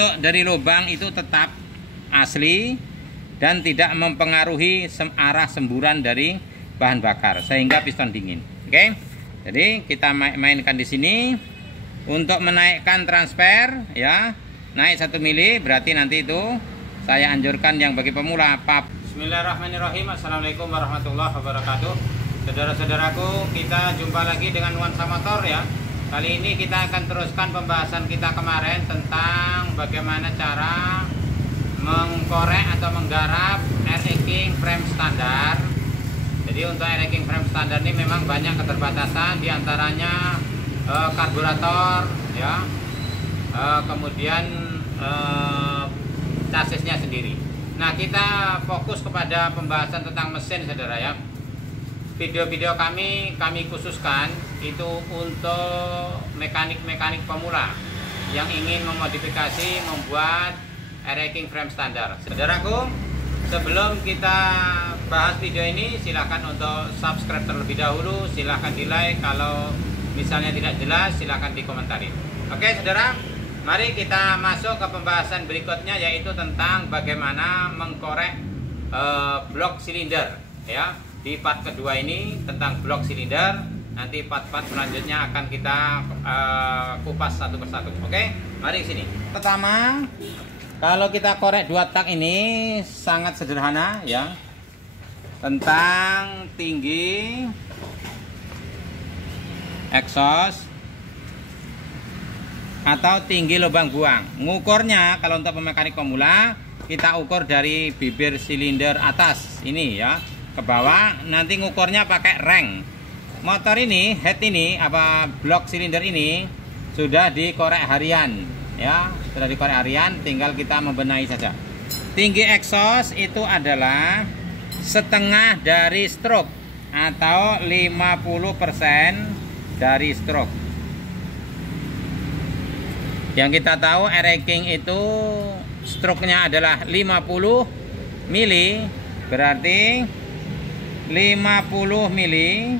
bentuk dari lubang itu tetap asli dan tidak mempengaruhi arah semburan dari bahan bakar sehingga piston dingin. Oke. Jadi kita mainkan di sini untuk menaikkan transfer ya. Naik 1 mili berarti nanti itu saya anjurkan yang bagi pemula Bismillahirrahmanirrahim. Assalamualaikum warahmatullahi wabarakatuh. Saudara-saudaraku, kita jumpa lagi dengan Nuansa Motor ya. Kali ini kita akan teruskan pembahasan kita kemarin tentang bagaimana cara mengkorek atau menggarap air king frame standar. Jadi untuk air king frame standar ini memang banyak keterbatasan, diantaranya karburator ya, kemudian chassisnya sendiri. Nah, kita fokus kepada pembahasan tentang mesin, saudara ya. Video-video kami khususkan itu untuk mekanik-mekanik pemula yang ingin memodifikasi membuat air king frame standar. Saudaraku, sebelum kita bahas video ini, silahkan untuk subscribe terlebih dahulu, silahkan di like, kalau misalnya tidak jelas silahkan dikomentari. Oke saudara, mari kita masuk ke pembahasan berikutnya, yaitu tentang bagaimana mengkorek blok silinder ya. Di part kedua ini tentang blok silinder, nanti part-part selanjutnya akan kita kupas satu persatu. Oke, mari sini. Pertama, kalau kita korek 2 tak ini sangat sederhana ya. Tentang tinggi exhaust atau tinggi lubang buang. Ngukurnya kalau untuk pemekanik pemula, kita ukur dari bibir silinder atas ini ya ke bawah. Nanti ngukurnya pakai reng. Motor ini, head ini, blok silinder ini sudah dikorek harian ya, sudah dikorek harian, tinggal kita membenahi saja. Tinggi exhaust itu adalah setengah dari stroke atau 50% dari stroke. Yang kita tahu air king itu stroke-nya adalah 50 mili, berarti 50 mili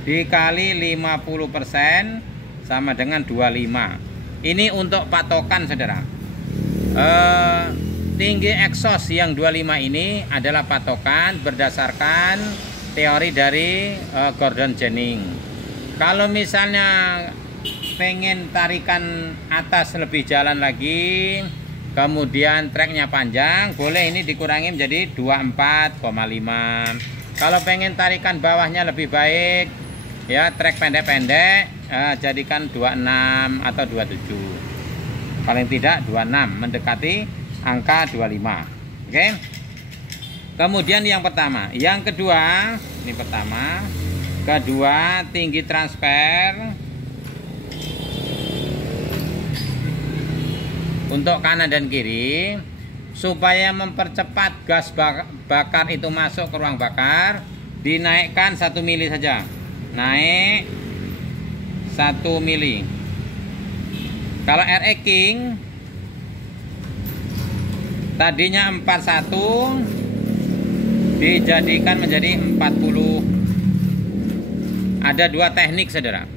dikali 50% sama dengan 25. Ini untuk patokan saudara. Tinggi exhaust yang 25 ini adalah patokan berdasarkan teori dari Gordon Jennings. Kalau misalnya pengen tarikan atas lebih jalan lagi, kemudian treknya panjang, boleh ini dikurangi menjadi 24,5. Kalau pengen tarikan bawahnya lebih baik ya, trek pendek-pendek, jadikan 26 atau 27, paling tidak 26, mendekati angka 25. Oke. Kemudian yang pertama, yang kedua, ini pertama, kedua tinggi transfer untuk kanan dan kiri supaya mempercepat gas bakar itu masuk ke ruang bakar, dinaikkan 1 mili saja. Naik 1 mili. Kalau air king tadinya 41 dijadikan menjadi 40. Ada 2 teknik saudara.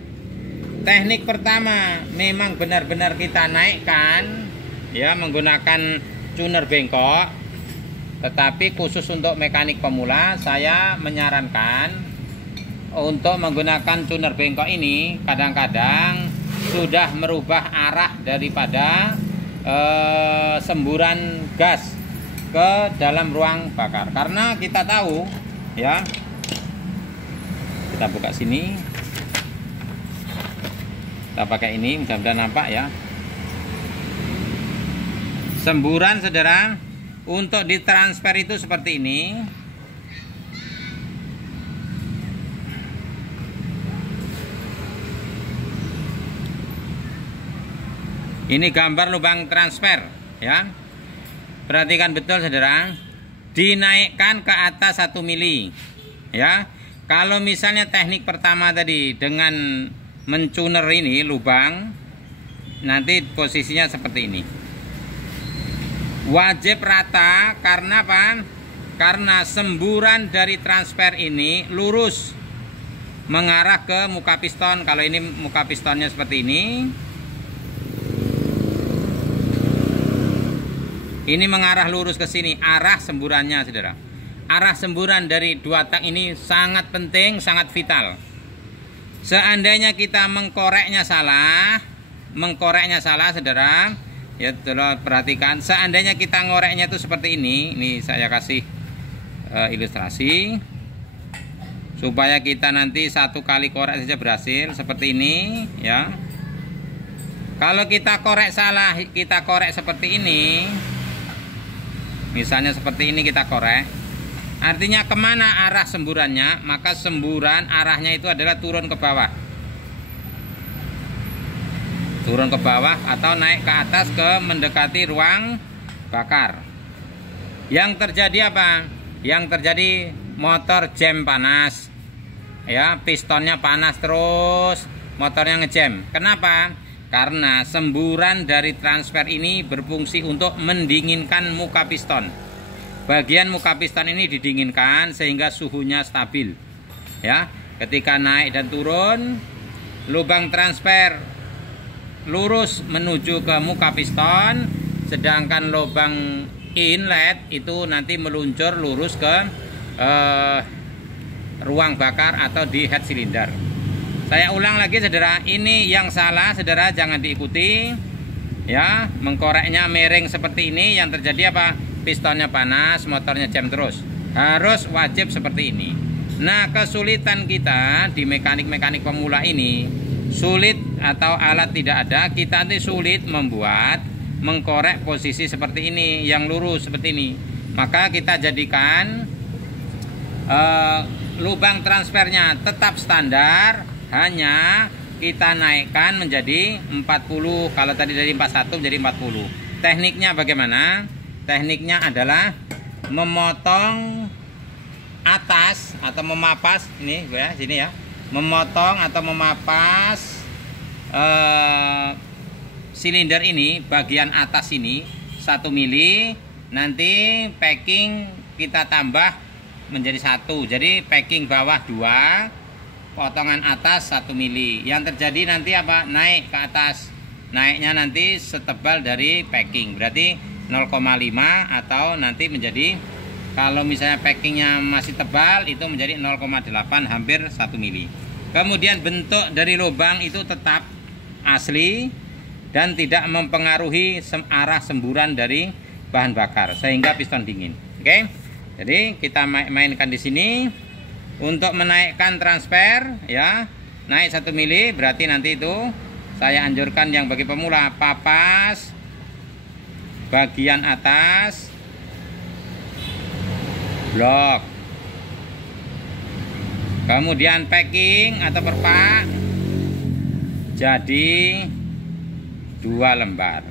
Teknik pertama memang benar-benar kita naikkan ya menggunakan tuner bengkok, tetapi khusus untuk mekanik pemula saya menyarankan untuk menggunakan tuner bengkok ini. Kadang-kadang sudah merubah arah daripada semburan gas ke dalam ruang bakar, karena kita tahu ya, kita buka sini, kita pakai ini, mudah-mudahan nampak ya. Semburan saudara untuk ditransfer itu seperti ini. Ini gambar lubang transfer ya. Perhatikan betul saudara. Dinaikkan ke atas 1 mili ya. Kalau misalnya teknik pertama tadi dengan mencuner ini lubang, nanti posisinya seperti ini. Wajib rata, karena apa? Karena semburan dari transfer ini lurus mengarah ke muka piston. Kalau ini muka pistonnya seperti ini, Ini mengarah lurus ke sini, arah semburannya, saudara. Arah semburan dari dua tak ini sangat penting, sangat vital. Seandainya kita mengkoreknya salah, saudara, ya tolong perhatikan. Seandainya kita ngoreknya itu seperti ini saya kasih ilustrasi supaya kita nanti satu kali korek saja berhasil seperti ini, ya. Kalau kita korek salah, kita korek seperti ini, misalnya seperti ini kita korek, artinya kemana arah semburannya? Maka semburan arahnya itu adalah turun ke bawah. Turun ke bawah atau naik ke atas ke mendekati ruang bakar. Yang terjadi apa? Yang terjadi motor jam panas. Ya, pistonnya panas terus, motornya ngejam. Kenapa? Karena semburan dari transfer ini berfungsi untuk mendinginkan muka piston. Bagian muka piston ini didinginkan sehingga suhunya stabil. Ya, ketika naik dan turun, lubang transfer lurus menuju ke muka piston, sedangkan lubang inlet itu nanti meluncur lurus ke ruang bakar atau di head cylinder. Saya ulang lagi, saudara, ini yang salah, saudara, jangan diikuti. Ya, mengkoreknya miring seperti ini, yang terjadi apa? Pistonnya panas, motornya jam terus. Harus wajib seperti ini. Nah, kesulitan kita di mekanik-mekanik pemula ini, sulit atau alat tidak ada, kita nanti sulit mengkorek posisi seperti ini, yang lurus seperti ini. Maka kita jadikan lubang transfernya tetap standar, hanya kita naikkan menjadi 40. Kalau tadi dari 41 menjadi 40. Tekniknya bagaimana? Tekniknya adalah memotong atas atau memapas, ini ya, sini ya. Memotong atau memapas silinder ini, bagian atas ini 1 mili, nanti packing kita tambah menjadi 1. Jadi packing bawah 2, potongan atas 1 mili. Yang terjadi nanti apa? Naik ke atas. Naiknya nanti setebal dari packing. Berarti 0,5 atau nanti menjadi, kalau misalnya packingnya masih tebal, itu menjadi 0,8, hampir 1 mili. Kemudian bentuk dari lubang itu tetap asli dan tidak mempengaruhi arah semburan dari bahan bakar sehingga piston dingin. Oke? Jadi kita mainkan di sini untuk menaikkan transfer, ya. Naik 1 mili, berarti nanti itu saya anjurkan yang bagi pemula, papas bagian atas blok, kemudian packing atau perpak jadi 2 lembar.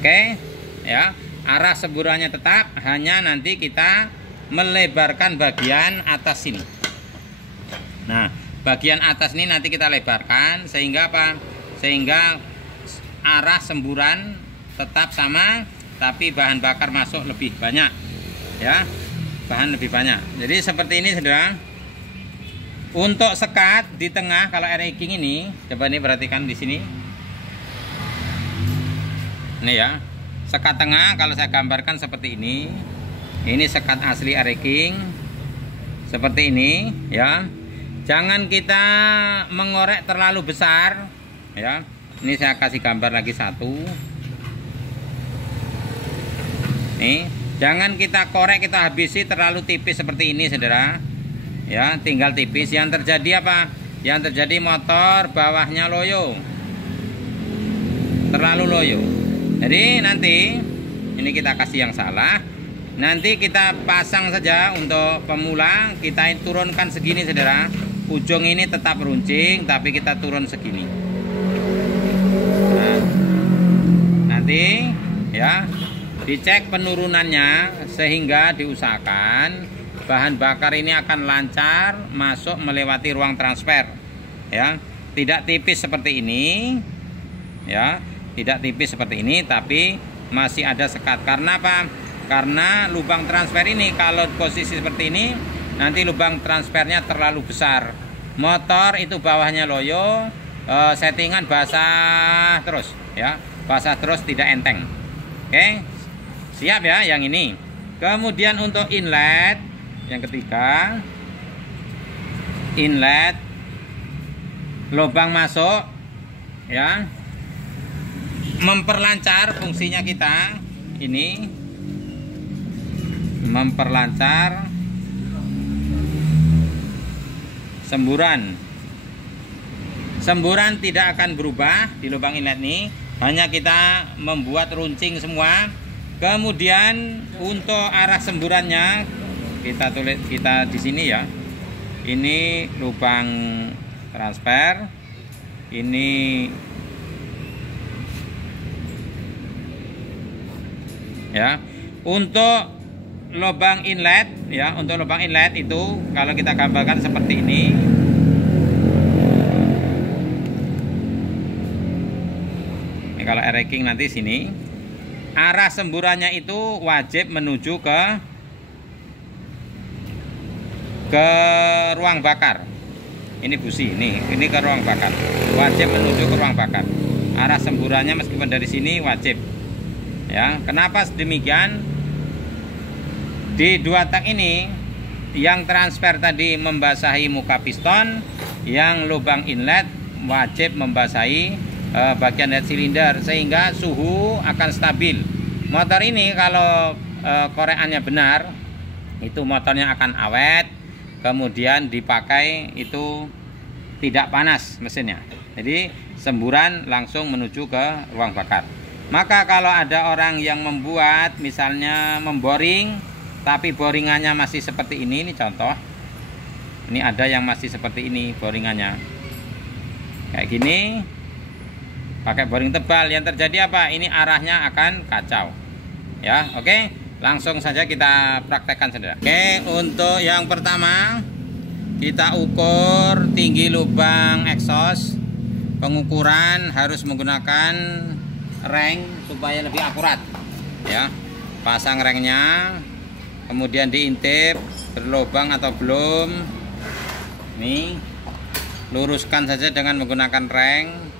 Oke, ya. Arah semburannya tetap, hanya nanti kita melebarkan bagian atas sini. Nah, bagian atas ini nanti kita lebarkan sehingga apa? Sehingga arah semburan tetap sama, tapi bahan bakar masuk lebih banyak, ya. Bahan lebih banyak. Jadi seperti ini, saudara. Untuk sekat di tengah, kalau air raking ini, coba nih perhatikan di sini. Ini ya. Sekat tengah kalau saya gambarkan seperti ini. Ini sekat asli air raking. Seperti ini, ya. Jangan kita mengorek terlalu besar, ya. Ini saya kasih gambar lagi satu. Nih, jangan kita korek, kita habisi terlalu tipis seperti ini, saudara. Ya, tinggal tipis. Yang terjadi apa? Yang terjadi motor bawahnya loyo. Terlalu loyo. Jadi nanti ini kita kasih yang salah. Nanti kita pasang saja untuk pemula, kita turunkan segini, saudara. Ujung ini tetap runcing, tapi kita turun segini. Nah, nanti ya dicek penurunannya sehingga diusahakan bahan bakar ini akan lancar masuk melewati ruang transfer, ya. Tidak tipis seperti ini, ya. Tidak tipis seperti ini, tapi masih ada sekat. Karena apa? Karena lubang transfer ini kalau posisi seperti ini, nanti lubang transfernya terlalu besar. Motor itu bawahnya loyo, settingan basah terus, ya. Basah terus, tidak enteng. Oke, siap ya yang ini. Kemudian untuk inlet yang ketiga, inlet lubang masuk ya, memperlancar fungsinya kita ini, memperlancar semburan. Semburan tidak akan berubah di lubang inlet ini, hanya kita membuat runcing semua. Kemudian untuk arah semburannya kita tulis, kita di sini ya. Ini lubang transfer, ini ya. Untuk lubang inlet ya, untuk lubang inlet itu kalau kita gambarkan seperti ini. Kalau ereking nanti sini, arah semburannya itu wajib menuju ke ruang bakar. Ini busi, ini ke ruang bakar. Wajib menuju ke ruang bakar. Arah semburannya meskipun dari sini wajib. Ya, kenapa demikian? Di dua tak ini, yang transfer tadi membasahi muka piston, yang lubang inlet wajib membasahi bagian head silinder, sehingga suhu akan stabil. Motor ini kalau koreannya benar, itu motornya akan awet, kemudian dipakai itu tidak panas mesinnya. Jadi semburan langsung menuju ke ruang bakar. Maka kalau ada orang yang membuat misalnya memboring, tapi boringannya masih seperti ini contoh. Ini ada yang masih seperti ini boringannya. Kayak gini. Pakai boring tebal, yang terjadi apa? Ini arahnya akan kacau. Ya, oke. Langsung saja kita praktekkan saudara. Oke, untuk yang pertama kita ukur tinggi lubang exhaust. Pengukuran harus menggunakan reng supaya lebih akurat. Ya. Pasang rengnya, kemudian diintip berlubang atau belum. Nih. Luruskan saja dengan menggunakan reng.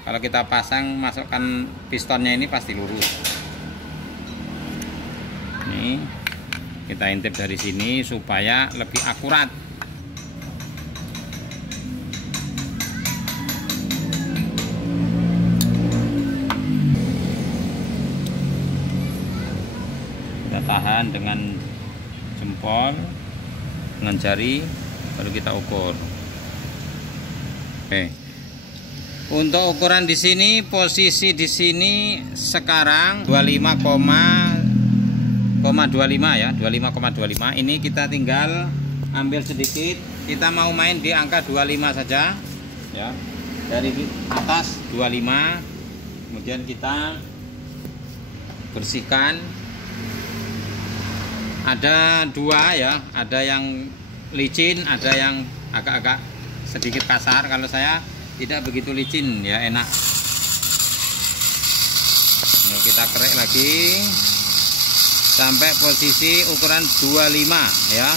Kalau kita pasang, masukkan pistonnya ini pasti lurus. Nih, kita intip dari sini supaya lebih akurat. Kita tahan dengan jempol, dengan jari, baru kita ukur. Oke. Untuk ukuran di sini, posisi di sini sekarang 25,25 ya, 25,25. Ini kita tinggal ambil sedikit. Kita mau main di angka 25 saja ya. Dari atas 25. Kemudian kita bersihkan. Ada dua ya, ada yang licin, ada yang agak-agak sedikit kasar. Kalau saya tidak begitu licin ya, enak. Ini kita kerek lagi sampai posisi ukuran 25 ya.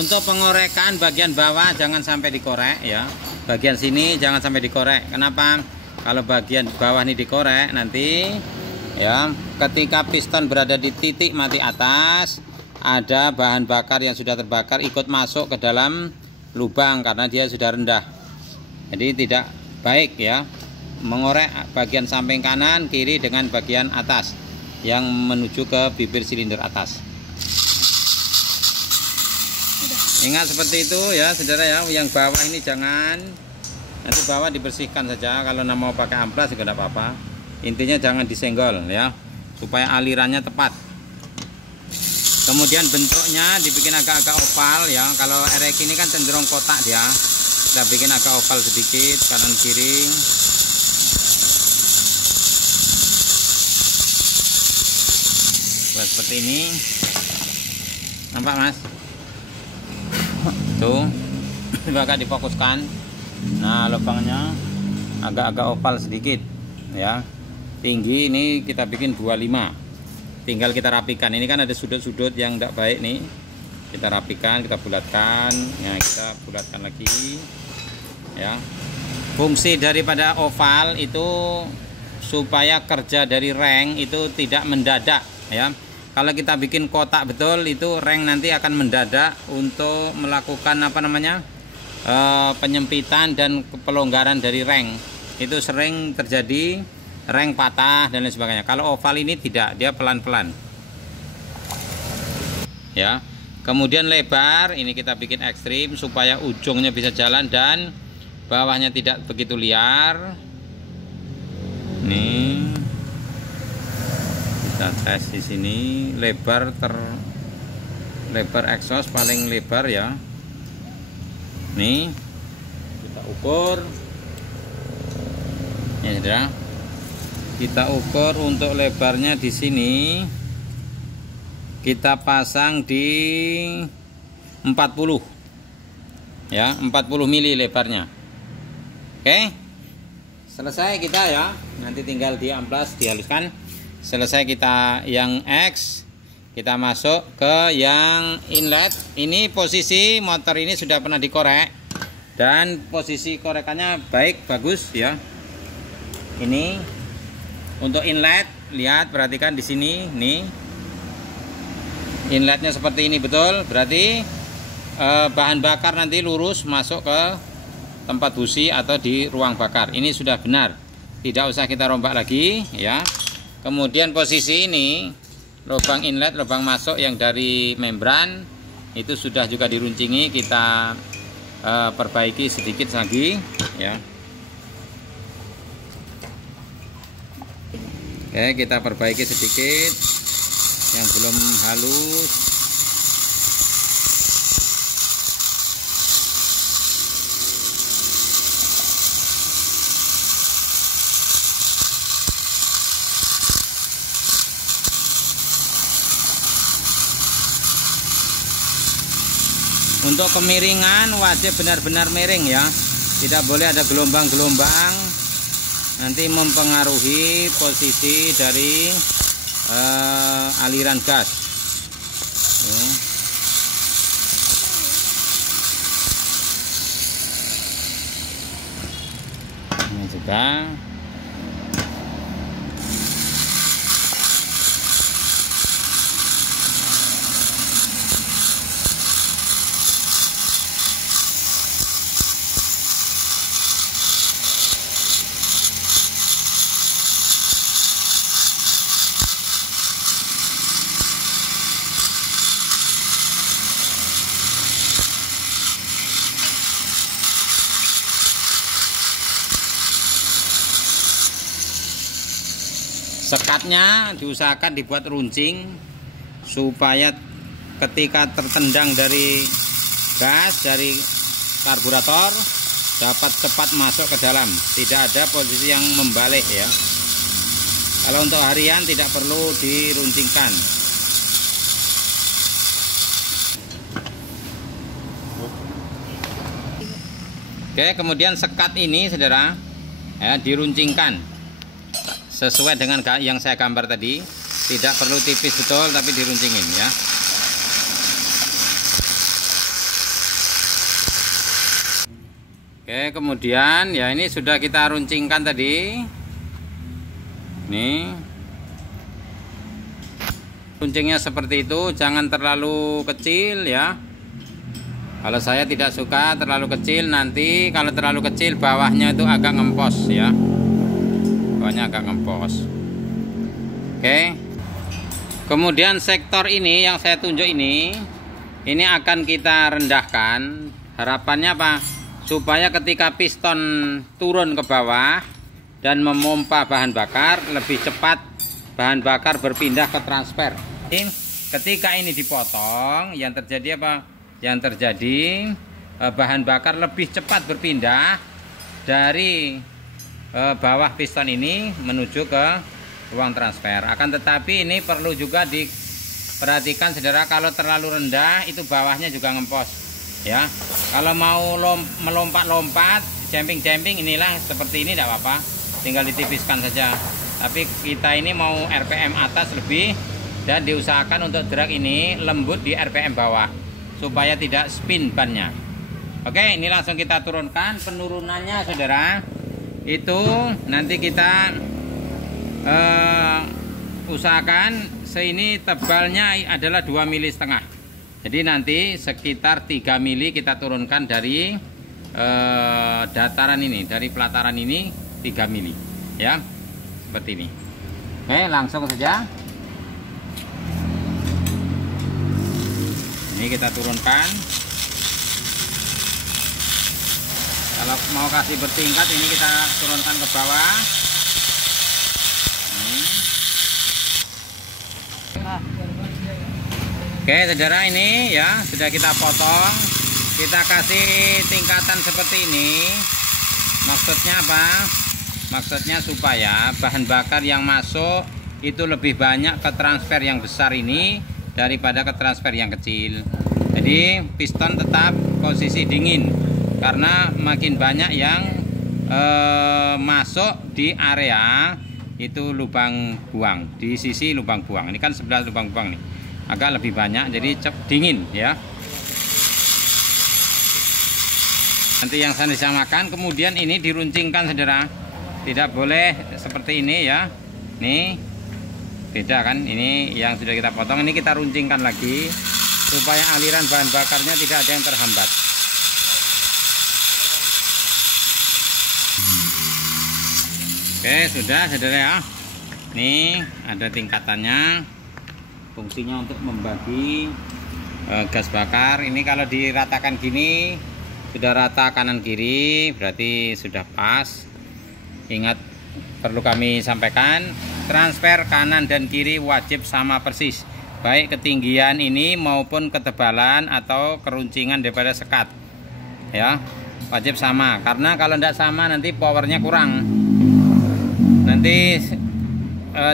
Untuk pengorekan bagian bawah jangan sampai dikorek ya. Bagian sini jangan sampai dikorek. Kenapa? Kalau bagian bawah ini dikorek nanti ya, ketika piston berada di titik mati atas, ada bahan bakar yang sudah terbakar ikut masuk ke dalam lubang karena dia sudah rendah. Jadi tidak baik ya mengorek bagian samping kanan kiri dengan bagian atas yang menuju ke bibir silinder atas. Ingat seperti itu ya saudara ya. Yang bawah ini jangan, nanti bawah dibersihkan saja. Kalau mau pakai amplas juga tidak apa-apa. Intinya jangan disenggol ya, supaya alirannya tepat. Kemudian bentuknya dibikin agak-agak oval ya. Kalau erek ini kan cenderung kotak dia. Kita bikin agak oval sedikit kanan kiri. Buat seperti ini. Nampak Mas? Tuh. Coba difokuskan. Nah, lubangnya agak-agak oval sedikit ya. Tinggi ini kita bikin 25. Tinggal kita rapikan. Ini kan ada sudut-sudut yang tidak baik nih. kita rapikan, kita bulatkan ya, kita bulatkan lagi ya. Fungsi daripada oval itu supaya kerja dari reng itu tidak mendadak ya. Kalau kita bikin kotak betul itu reng nanti akan mendadak untuk melakukan penyempitan dan pelonggaran dari reng. Itu sering terjadi reng patah dan lain sebagainya. Kalau oval ini tidak, dia pelan-pelan ya. Kemudian lebar ini kita bikin ekstrim supaya ujungnya bisa jalan dan bawahnya tidak begitu liar. Nih kita tes di sini, lebar exhaust paling lebar ya. Nih kita ukur ya saudara. Kita ukur untuk lebarnya di sini kita pasang di 40 ya, 40 mili lebarnya. Oke, selesai kita ya, nanti tinggal diamplas, dihaluskan. Selesai kita yang X, kita masuk ke yang inlet. Ini posisi motor ini sudah pernah dikorek dan posisi korekannya baik, bagus ya. Ini untuk inlet, lihat, perhatikan di sini nih. Inletnya seperti ini betul, berarti bahan bakar nanti lurus masuk ke tempat busi atau di ruang bakar. Ini sudah benar, tidak usah kita rombak lagi ya. Kemudian posisi ini lubang inlet, lubang masuk yang dari membran itu sudah juga diruncingi, kita perbaiki sedikit lagi ya. Oke, kita perbaiki sedikit yang belum halus. Untuk kemiringan wajib benar-benar miring ya, tidak boleh ada gelombang-gelombang, nanti mempengaruhi posisi dari aliran gas ya. Ini juga sekatnya diusahakan dibuat runcing supaya ketika tertendang dari gas, dari karburator dapat cepat masuk ke dalam, tidak ada posisi yang membalik ya. Kalau untuk harian tidak perlu diruncingkan. Oke, kemudian sekat ini saudara ya, diruncingkan sesuai dengan yang saya gambar tadi, tidak perlu tipis betul tapi diruncingin ya. Oke, kemudian ya ini sudah kita runcingkan tadi. Nih runcingnya seperti itu, jangan terlalu kecil ya. Kalau saya tidak suka terlalu kecil, nanti kalau terlalu kecil bawahnya itu agak ngempos ya, bawahnya agak ngempos. Oke, kemudian sektor ini yang saya tunjuk ini akan kita rendahkan. Harapannya apa? Supaya ketika piston turun ke bawah dan memompa bahan bakar, lebih cepat bahan bakar berpindah ke transfer. Ketika ini dipotong, yang terjadi apa? Yang terjadi bahan bakar lebih cepat berpindah dari bawah piston ini menuju ke ruang transfer. Akan tetapi ini perlu juga diperhatikan saudara, kalau terlalu rendah itu bawahnya juga ngempos ya. Kalau mau melompat-lompat, jumping-jumping inilah seperti ini tidak apa-apa, tinggal ditipiskan saja. Tapi kita ini mau RPM atas lebih dan diusahakan untuk drag ini lembut di RPM bawah. supaya tidak spin bannya. Oke, ini langsung kita turunkan. Penurunannya saudara, itu nanti kita usahakan seini tebalnya adalah 2,5 mm. Jadi nanti sekitar 3 mm kita turunkan dari dataran ini, dari pelataran ini 3 mm ya, seperti ini. Oke, langsung saja ini kita turunkan. Kalau mau kasih bertingkat ini kita turunkan ke bawah. Oke saudara, ini ya sudah kita potong, kita kasih tingkatan seperti ini. Maksudnya apa? Maksudnya supaya bahan bakar yang masuk itu lebih banyak ke transfer yang besar ini daripada ke transfer yang kecil. Jadi piston tetap posisi dingin, karena makin banyak yang masuk di area itu lubang buang, di sisi lubang buang. Ini kan sebelah lubang buang nih, agak lebih banyak, jadi dingin ya. Nanti yang saya disamakan, kemudian ini diruncingkan saudara, tidak boleh seperti ini ya. Nih beda kan, ini yang sudah kita potong, ini kita runcingkan lagi supaya aliran bahan bakarnya tidak ada yang terhambat. Oke, sudah saudara ya. Nih ada tingkatannya, fungsinya untuk membagi gas bakar. Ini kalau diratakan gini sudah rata kanan kiri, berarti sudah pas. Ingat, perlu kami sampaikan, transfer kanan dan kiri wajib sama persis, baik ketinggian ini maupun ketebalan atau keruncingan daripada sekat ya, wajib sama. Karena kalau tidak sama nanti powernya kurang. Nanti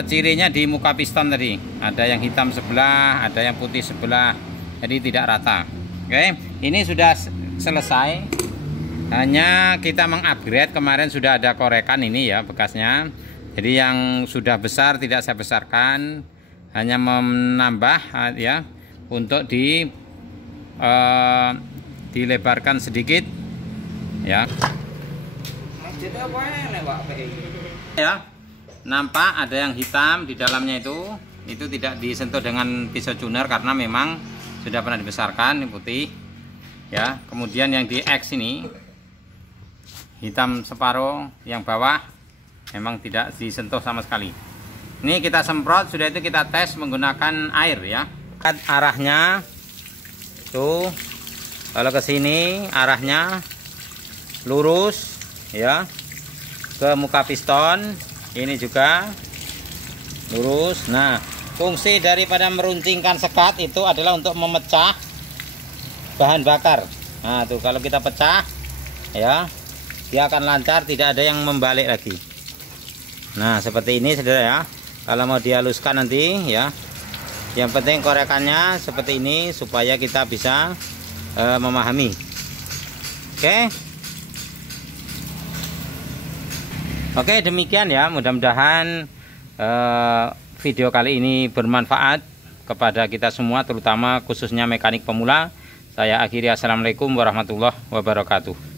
cirinya di muka piston tadi, ada yang hitam sebelah, ada yang putih sebelah, jadi tidak rata. Oke, ini sudah selesai. Hanya kita mengupgrade, kemarin sudah ada korekan ini ya bekasnya. Jadi yang sudah besar tidak saya besarkan, hanya menambah ya untuk dilebarkan sedikit ya. Ya, nampak ada yang hitam di dalamnya, itu tidak disentuh dengan pisau tuner karena memang sudah pernah dibesarkan. Ini putih ya. Kemudian yang di X ini hitam separuh, yang bawah memang tidak disentuh sama sekali. Ini kita semprot, sudah itu kita tes menggunakan air ya. Kan arahnya tuh, kalau ke sini arahnya lurus ya ke muka piston, ini juga lurus. Nah, fungsi daripada meruncingkan sekat itu adalah untuk memecah bahan bakar. Nah tuh, kalau kita pecah ya, dia akan lancar, tidak ada yang membalik lagi. Nah seperti ini saudara ya. Kalau mau dihaluskan nanti ya, yang penting korekannya seperti ini supaya kita bisa memahami. Oke, demikian ya. Mudah-mudahan video kali ini bermanfaat kepada kita semua, terutama khususnya mekanik pemula. Saya akhiri, assalamualaikum warahmatullahi wabarakatuh.